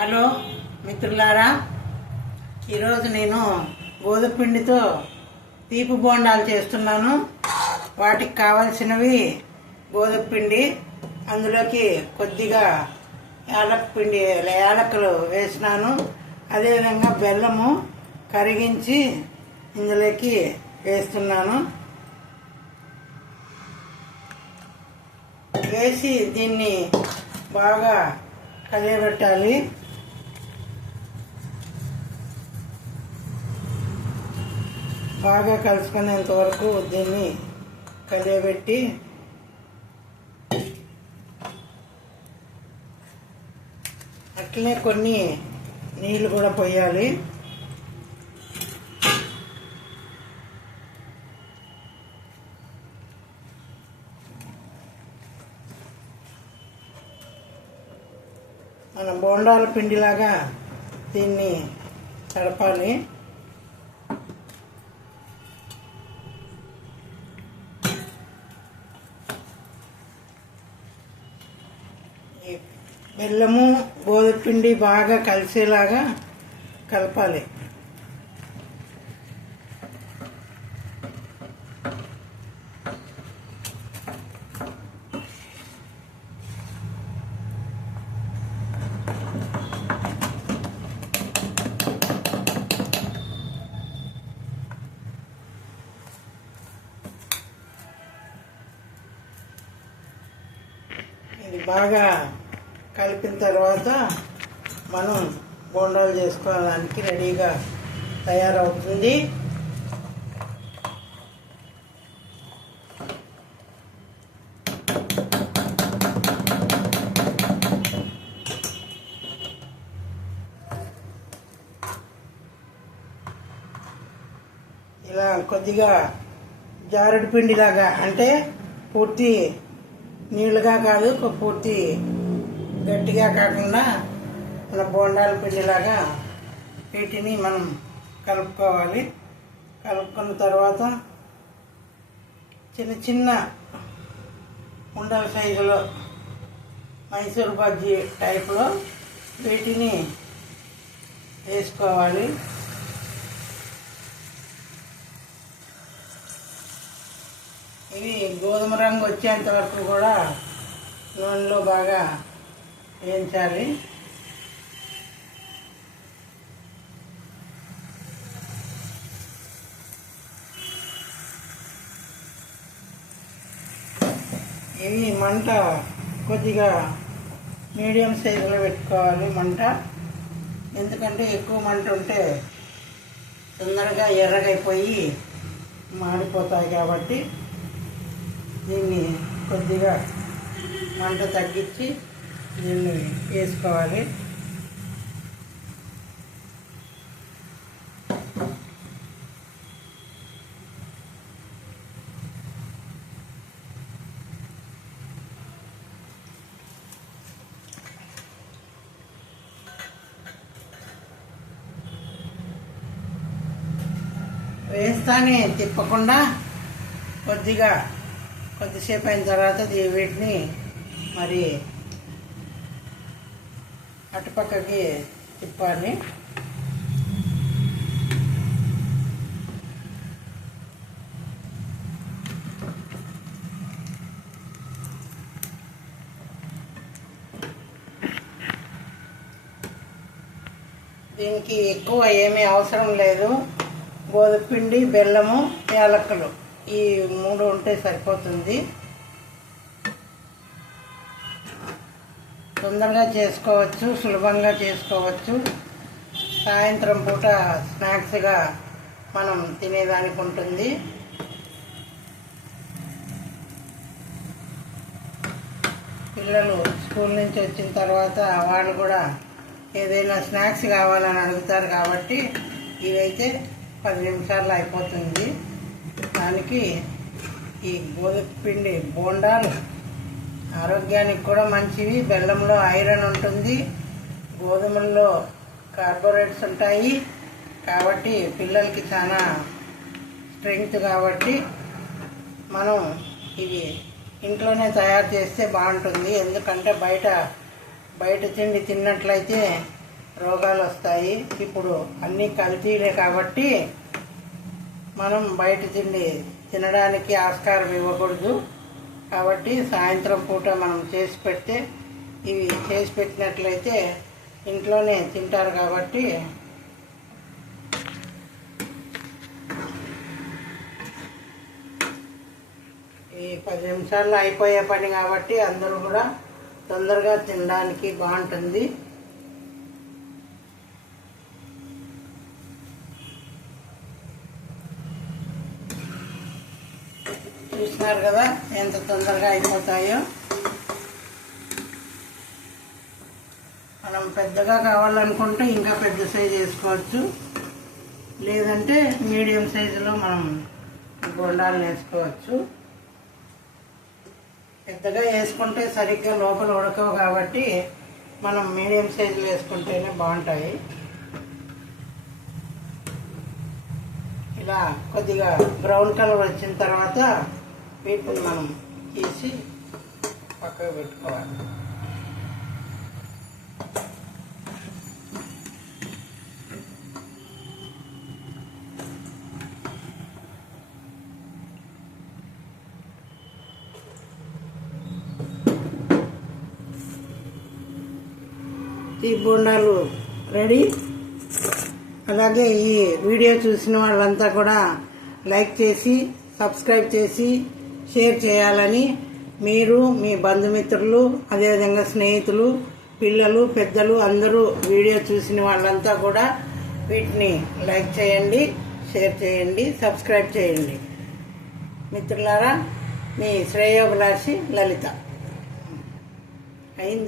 Hello మిత్రులారా, ఈరోజు నేను గోధుమ పిండితో తీపి బోండాలు చేస్తున్నాను. వాటికి కావాల్సినవి గోధుమ పిండి, అందులోకి కొద్దిగా యాలకులు వేసినాను. అదేవిధంగా బెల్లము కరిగించి ఇందులోకి వేస్తున్నాను. వేసి దీన్ని బాగా కలియబెట్టాలి. బాగా కలుసుకునేంత వరకు దీన్ని కలియబెట్టి అట్లనే కొన్ని నీళ్ళు కూడా పోయాలి. మన బోండాల పిండిలాగా దీన్ని తడపాలి. బెల్లము గోధుమ పిండి బాగా కలిసేలాగా కలపాలి. ఇది బాగా కలిపిన తర్వాత మనం బోండాలు చేసుకోవడానికి రెడీగా తయారవుతుంది. ఇలా కొద్దిగా జారుడు పిండిలాగా, అంటే పూర్తి నీళ్ళుగా కాదు, పూర్తి గట్టిగా కాకుండా మన బోండాల పిండిలాగా వీటిని మనం కలుపుకోవాలి. కలుపుకున్న తర్వాత చిన్న చిన్న ఉండల సైజులో మైసూర్ బజ్జీ టైప్లో వీటిని వేసుకోవాలి. ఇవి గోధుమ రంగు వచ్చేంత వరకు కూడా నూనెలో బాగా వేయించాలి. ఇవి మంట కొద్దిగా మీడియం సైజులో పెట్టుకోవాలి మంట. ఎందుకంటే ఎక్కువ మంట ఉంటే తొందరగా ఎర్రగైపోయి మాడిపోతాయి కాబట్టి దీన్ని కొద్దిగా మంట తగ్గించి దీన్ని వేసుకోవాలి. వేస్తానే తిప్పకుండా కొద్దిసేపు అయిన తర్వాత వీటిని మరి అటుపక్కకి తిప్పాలి. దీనికి ఎక్కువ ఏమీ అవసరం లేదు. గోధుమ పిండి, బెల్లము, యాలకులు ఈ 3 ఉంటే సరిపోతుంది. తొందరగా చేసుకోవచ్చు, సులభంగా చేసుకోవచ్చు. సాయంత్రం పూట స్నాక్స్గా మనం తినేదానికి ఉంటుంది. పిల్లలు స్కూల్ నుంచి వచ్చిన తర్వాత వాళ్ళు కూడా ఏదైనా స్నాక్స్ కావాలని అడుగుతారు కాబట్టి ఇవైతే 10 నిమిషాల్లో అయిపోతుంది. దానికి ఈ గోధుమ పిండి బోండాలు ఆరోగ్యానికి కూడా మంచివి. బెల్లంలో ఐరన్ ఉంటుంది, గోధుమల్లో కార్బోహైడ్రేట్స్ ఉంటాయి కాబట్టి పిల్లలకి చాలా స్ట్రెంగ్త్. కాబట్టి మనం ఇవి ఇంట్లోనే తయారు చేస్తే బాగుంటుంది. ఎందుకంటే బయట తిండి తిన్నట్లయితే రోగాలు వస్తాయి. ఇప్పుడు అన్నీ కల్తీలే కాబట్టి మనం బయట తిండి తినడానికి ఆస్కారం ఇవ్వకూడదు. కాబట్టి సాయంత్రం పూట మనం చేసి పెడితే ఇవి చేసి పెట్టినట్లయితే ఇంట్లోనే తింటారు. కాబట్టి ఈ 10 నిమిషాల్లో అయిపోయే పని కాబట్టి అందరూ కూడా తొందరగా తినడానికి బాగుంటుంది. చూస్తున్నారు కదా ఎంత తొందరగా అయిపోతాయో. మనం పెద్దగా కావాలనుకుంటే ఇంకా పెద్ద సైజు వేసుకోవచ్చు, లేదంటే మీడియం సైజులో మనం బోండాలు వేసుకోవచ్చు. పెద్దగా వేసుకుంటే సరిగ్గా లోపల ఉడకవు కాబట్టి మనం మీడియం సైజులో వేసుకుంటేనే బాగుంటాయి. ఇలా కొద్దిగా బ్రౌన్ కలర్ వచ్చిన తర్వాత వీటిని మనం తీసి పక్కకు పెట్టుకోవాలి. ఈ బోండాలు రెడీ. అలాగే ఈ వీడియో చూసిన వాళ్ళంతా కూడా లైక్ చేసి సబ్స్క్రైబ్ చేసి షేర్ చేయాలని, మీరు మీ బంధుమిత్రులు అదేవిధంగా స్నేహితులు పిల్లలు పెద్దలు అందరూ వీడియో చూసిన వాళ్ళంతా కూడా వీటిని లైక్ చేయండి, షేర్ చేయండి, సబ్స్క్రైబ్ చేయండి. మిత్రులారా, మీ శ్రేయోభిలాషి లలిత. అయింది.